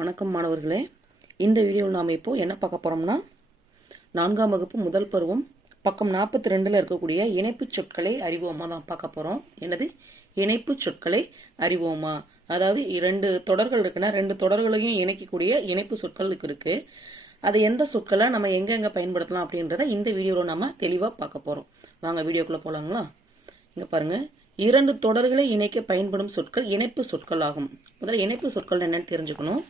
வணக்கம் மாணவர்களே, இந்த வீடியோவில் நாம் இப்போ என்ன பார்க்க போகிறோம்னா 4ஆம் வகுப்பு முதல் பருவம் பக்கம் 42ல் இருக்கக்கூடிய இணைப்பு சொற்களை அறிவோமா தான் பார்க்க போகிறோம். என்னது இணைப்பு சொற்களை அறிவோமா, அதாவது 2 தொடர்கள் இருக்குன்னா 2 தொடர்களையும் இணைக்கக்கூடிய இணைப்பு சொற்களுக்கு இருக்குது. அது எந்த சொற்களை நம்ம எங்கெங்கே பயன்படுத்தலாம் அப்படின்றத இந்த வீடியோவில் நம்ம தெளிவாக பார்க்க போகிறோம். வாங்க வீடியோக்குள்ளே போகலாங்களா. இங்கே பாருங்கள், 2 தொடர்களை இணைக்க பயன்படும் சொற்கள் இணைப்பு சொற்கள் ஆகும். முதல்ல இணைப்பு சொற்கள் என்னன்னு தெரிஞ்சுக்கணும்.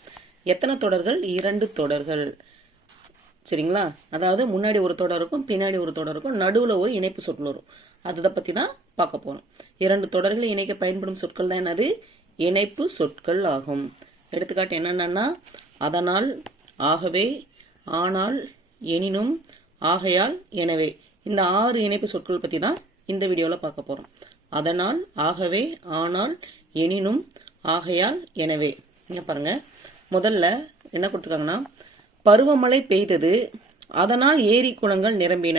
எத்தனை தொடர்கள்? 2 தொடர்கள். சரிங்களா? அதாவது முன்னாடி ஒரு தொடர் இருக்கும், பின்னாடி ஒரு தொடர் இருக்கும், நடுவில் ஒரு இணைப்பு சொற்கள் வரும். அதை பற்றி தான் பார்க்க போகிறோம். 2 தொடர்களை இணைக்க பயன்படும் சொற்கள் தான் என்னது? இணைப்பு சொற்கள் ஆகும். எடுத்துக்காட்டு என்னென்னா அதனால், ஆகவே, ஆனால், எனினும், ஆகையால், எனவே. இந்த 6 இணைப்பு சொற்கள் பற்றி தான் இந்த வீடியோவில் பார்க்க போகிறோம். அதனால், ஆகவே, ஆனால், எனினும், ஆகையால், எனவே. இங்க பாருங்க, முதல்ல என்ன கொடுத்துருக்காங்கன்னா பருவமழை பெய்தது, அதனால் ஏரி குளங்கள் நிரம்பின.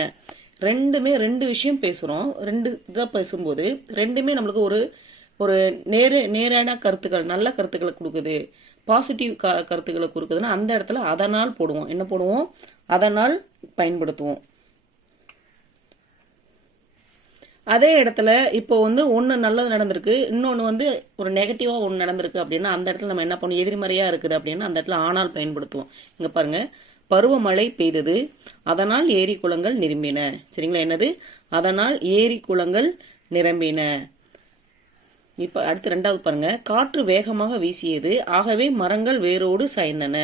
ரெண்டுமே 2 விஷயம் பேசுகிறோம். 2 இதாக பேசும்போது ரெண்டுமே நம்மளுக்கு ஒரு நேரான கருத்துக்கள், நல்ல கருத்துக்களை கொடுக்குது, பாசிட்டிவ் கருத்துக்களை கொடுக்குதுன்னா அந்த இடத்துல அதனால் போடுவோம். என்ன போடுவோம்? அதனால் பயன்படுத்துவோம். அதே இடத்துல இப்போ ஒன்று நல்லது நடந்திருக்கு, இன்னொன்று ஒரு நெகட்டிவாக ஒன்று நடந்திருக்கு அப்படின்னா அந்த இடத்துல நம்ம என்ன பண்ணுவோம்? எதிர்மறையாக இருக்குது அப்படின்னா அந்த இடத்துல ஆனால் பயன்படுத்துவோம். இங்கே பாருங்க, பருவமழை பெய்தது, அதனால் ஏரி குளங்கள் நிரம்பின. சரிங்களா? என்னது? அதனால் ஏரி குளங்கள் நிரம்பின. இப்போ அடுத்து 2வது பாருங்க, காற்று வேகமாக வீசியது, ஆகவே மரங்கள் வேரோடு சாய்ந்தன.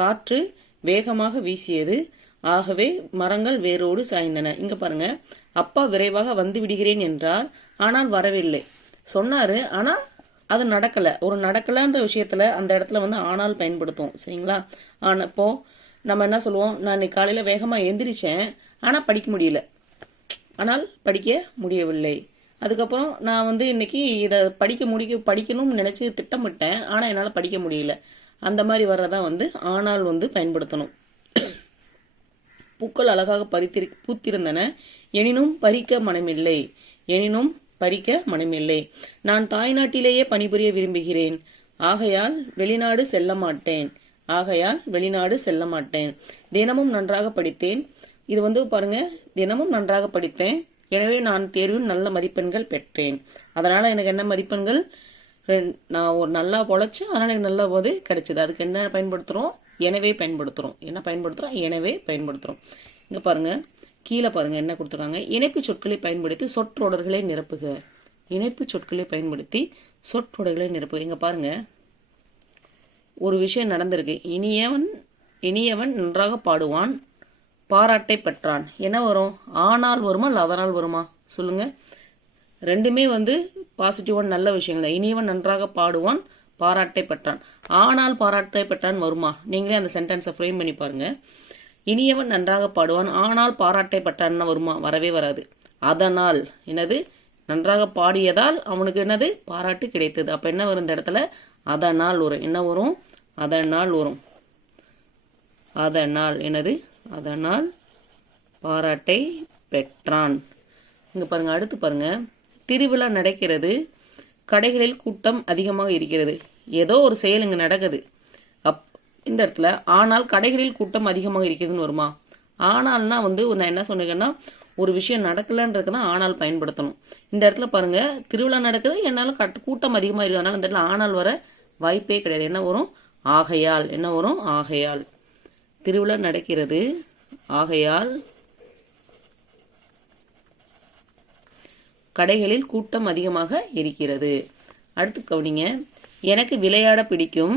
காற்று வேகமாக வீசியது, ஆகவே மரங்கள் வேரோடு சாய்ந்தன. இங்க பாருங்க, அப்பா விரைவாக வந்து விடுகிறேன் என்றார், ஆனால் வரவில்லை. சொன்னாரு, ஆனா அது நடக்கல. ஒரு நடக்கலன்ற விஷயத்துல அந்த இடத்துல ஆனால் பயன்படுத்தும். சரிங்களா? ஆனா இப்போ நம்ம என்ன சொல்லுவோம்? நான் இன்னைக்கு காலையில வேகமா எந்திரிச்சேன், ஆனா படிக்க முடியல, ஆனால் படிக்க முடியவில்லை. அதுக்கப்புறம் நான் இன்னைக்கு இதை படிக்கணும்னு நினைச்சு திட்டமிட்டேன், ஆனா என்னால் படிக்க முடியல. அந்த மாதிரி வர்றதான் ஆனால் பயன்படுத்தணும். பூக்கள் அழகாக பூத்திருந்தன, எனினும் பறிக்க மனமில்லை. எனினும் பறிக்க மனமில்லை. நான் தாய்நாட்டிலேயே பணிபுரிய விரும்புகிறேன், ஆகையால் வெளிநாடு செல்ல மாட்டேன். ஆகையால் வெளிநாடு செல்ல மாட்டேன். தினமும் நன்றாக படித்தேன். இது பாருங்க, தினமும் நன்றாக படித்தேன், எனவே நான் தேர்வில் நல்ல மதிப்பெண்கள் பெற்றேன். அதனால எனக்கு என்ன மதிப்பெண்கள்? நான் ஒரு நல்லா பொழைச்சேன், அதனால எனக்கு நல்ல போது கிடைச்சது. அதுக்கு என்ன பயன்படுத்துறோம்? எனவே பயன்படுத்துறோம். என்ன பயன்படுத்துறோம்? எனவே பயன்படுத்துறோம். இங்க பாருங்க, கீழே பாருங்க என்ன கொடுத்துருக்காங்க. இணைப்பு சொற்களை பயன்படுத்தி சொற்றொடர்களை நிரப்புக. இணைப்பு சொற்களை பயன்படுத்தி சொற்றொடர்களை நிரப்புக. இங்க பாருங்க, ஒரு விஷயம் நடந்திருக்கு. இனியவன் நன்றாக பாடுவான், பாராட்டை பெற்றான். என்ன வரும்? ஆனால் வருமா இல்லை அதனால் வருமா? சொல்லுங்க. ரெண்டுமே பாசிட்டிவான நல்ல விஷயங்கள். இனியவன் நன்றாக பாடுவான், பாராட்டை பெற்றான். ஆனால் பாராட்டை பெற்றான் வருமா? நீங்களே அந்த சென்டென்ஸை ஃப்ரேம் பண்ணி பாருங்க. இனியவன் நன்றாக பாடுவான், ஆனால் பாராட்டை பெற்றான்னு வருமா? வரவே வராது. அதனால் என்னது? நன்றாக பாடியதால் அவனுக்கு என்னது? பாராட்டு கிடைத்தது. அப்ப என்ன வரும் இந்த இடத்துல? அதனால் வரும். என்ன வரும்? அதனால் வரும். அதனால் என்னது? அதனால் பாராட்டை பெற்றான். இங்க பாருங்க, அடுத்து பாருங்க, திருவிழா நடக்கிறது, கடைகளில் கூட்டம் அதிகமாக இருக்கிறது. ஏதோ ஒரு செயல் இங்க நடக்குது. இந்த இடத்துல ஆனால் கடைகளில் கூட்டம் அதிகமாக இருக்கிறதுன்னு வருமா? ஆனால்னா நான் என்ன சொன்னேன்னா ஒரு விஷயம் நடக்கலன்றதுதான் ஆனால் பயன்படுத்தணும். இந்த இடத்துல பாருங்க, திருவிழா நடக்குது, என்னால கூட்டம் அதிகமாக இருக்குது, அதனால இந்த இடத்துல ஆனால் வர வாய்ப்பே கிடையாது. என்ன வரும்? ஆகையால். என்ன வரும்? ஆகையால். திருவிழா நடக்கிறது, ஆகையால் கடைகளில் கூட்டம் அதிகமாக இருக்கிறது. அடுத்து கவனிங்க, எனக்கு விளையாட பிடிக்கும்.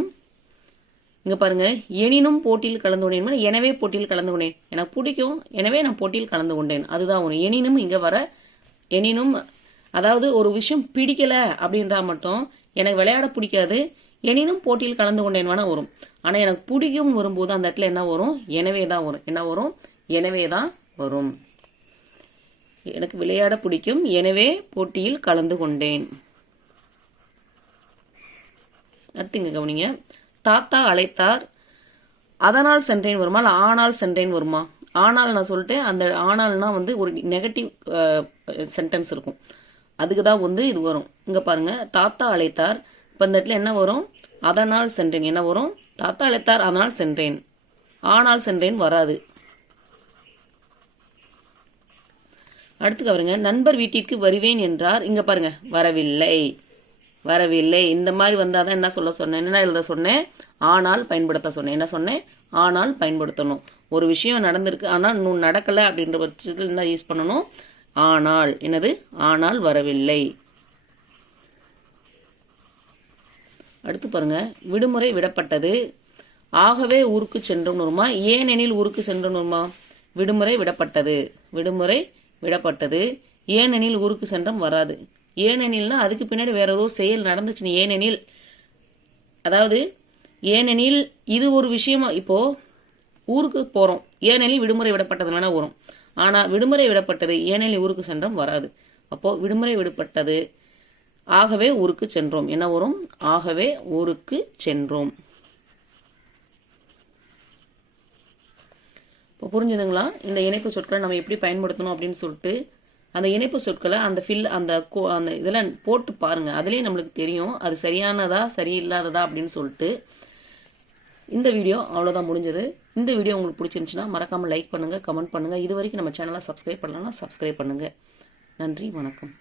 இங்க பாருங்க, எனினும் போட்டியில் கலந்து கொண்டேன். எனவே போட்டியில் கலந்து கொண்டேன். எனக்கு பிடிக்கும், எனவே நான் போட்டியில் கலந்து கொண்டேன். அதுதான் ஒன்று. எனினும் இங்க வர எனினும், அதாவது ஒரு விஷயம் பிடிக்கல அப்படின்றா மட்டும் எனக்கு விளையாட பிடிக்காது, எனினும் போட்டியில் கலந்து கொண்டேன் வேணா வரும். ஆனா எனக்கு பிடிக்கும் வரும்போது அந்த இடத்துல என்ன வரும்? எனவே தான் வரும். என்ன வரும்? எனவே தான் வரும். எனக்கு விளையாட பிடிக்கும், எனவே போட்டியில் கலந்து கொண்டேன். அடுத்துங்க கவனிங்க, தாத்தா அழைத்தார், அதனால் சென்றேன் வருமா இல்லை ஆனால் சென்றேன் வருமா? ஆனால் நான் சொல்லிட்டேன், அந்த ஆனால்னா ஒரு நெகட்டிவ் சென்டென்ஸ் இருக்கும், அதுக்கு தான் இது வரும். இங்க பாருங்க, தாத்தா அழைத்தார். இப்போ இந்த இடத்துல என்ன வரும்? அதனால் சென்றேன். என்ன வரும்? தாத்தா அழைத்தார் அதனால் சென்றேன். ஆனால் சென்றேன் வராது. அடுத்து பாருங்க, நண்பர் வீட்டிற்கு வருவேன் என்றார். இங்க பாருங்க, வரவில்லை. வரவில்லை இந்த மாதிரி வந்தாதான் என்ன சொல்ல சொன்னேன், என்ன எழுத சொன்னேன், ஆனால் பயன்படுத்த சொன்னேன். என்ன சொன்னேன், ஆனால் பயன்படுத்தணும். ஒரு விஷயம் நடந்திருக்கு ஆனால் இன்னும் நடக்கலை அப்படின்ற பட்சத்தில் என்ன யூஸ் பண்ணணும், ஆனால். என்னது, ஆனால் வரவில்லை. அடுத்து பாருங்க, விடுமுறை விடப்பட்டது. ஆகவே ஊருக்கு சென்றோம்னு வருமா, ஏனெனில் ஊருக்கு சென்றோம்னு வருமா. விடுமுறை விடப்பட்டது, விடுமுறை விடப்பட்டது. ஏனெனில் ஊருக்கு சென்றோம் வராது. ஏனெனில்னா அதுக்கு பின்னாடி வேற ஏதோ செயல் நடந்துச்சு. ஏனெனில், அதாவது ஏனெனில் இது ஒரு விஷயமா, இப்போ ஊருக்கு போறோம், ஏனெனில் விடுமுறை விடப்பட்டதுனா வரும். ஆனா விடுமுறை விடப்பட்டது ஏனெனில் ஊருக்கு சென்றோம் வராது. அப்போ விடுமுறை விடப்பட்டது, ஆகவே ஊருக்கு சென்றோம் என்ன வரும், ஆகவே ஊருக்கு சென்றோம். இப்போ புரிஞ்சுதுங்களா? இந்த இணைப்பு சொற்களை நம்ம எப்படி பயன்படுத்தணும் அப்படின்னு சொல்லிட்டு அந்த இணைப்பு சொற்களை அந்த அந்த இதெல்லாம் போட்டு பாருங்க. அதுலேயே நம்மளுக்கு தெரியும் அது சரியானதா சரியில்லாததா அப்படின்னு சொல்லிட்டு. இந்த வீடியோ அவ்வளோதான் முடிஞ்சது. இந்த வீடியோ உங்களுக்கு பிடிச்சிருந்துச்சுன்னா மறக்காமல் லைக் பண்ணுங்கள், கமெண்ட் பண்ணுங்கள். இது வரைக்கும் நம்ம சேனலை சப்ஸ்கிரைப் பண்ணலன்னா சப்ஸ்கிரைப் பண்ணுங்கள். நன்றி, வணக்கம்.